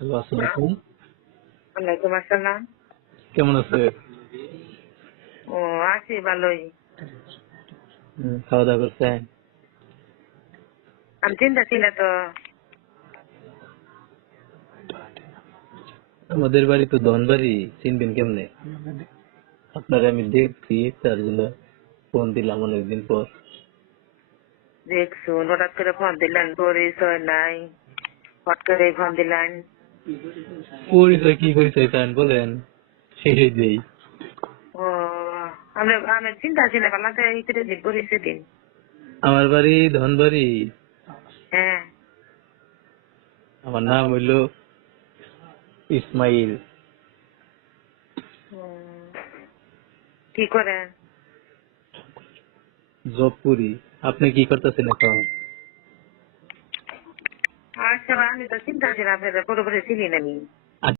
Hello, আসসালামু আলাইকুম। ওয়ালাইকুম আসসালাম। কেমন আছে? ও, আছি ভালোই। খাওয়া দাওয়া করছেন? আমি চিন্তা ছিল তো। আমাদের বাড়ি তো ধনবাড়ি, চিনবেন কেমনে? আপনারা আমি দেখছি, তার জন্য ফোন দিলাম অনেকদিন পর। দেখছো হঠাৎ করে ফোন দিলেন, পরিচয় নাই, হঠাৎ করে ফোন দিলেন। পরিচয় কি পরিচয় চান বলেন, সেই দেই। ও, আমি চিন্তা ছিল পালাতে ইতিরে দিন পরিচয় দিন। আমার বাড়ি ধনবাড়ি। হ্যাঁ। আমার নাম হইল ইসমাইল। উম, কি করেন? জব করি। আপনি কি করতেছেন এখন? আচ্ছা, আমি তো চিন্তা ছিল আপনাদের পুরোপুরি চিনি না আমি।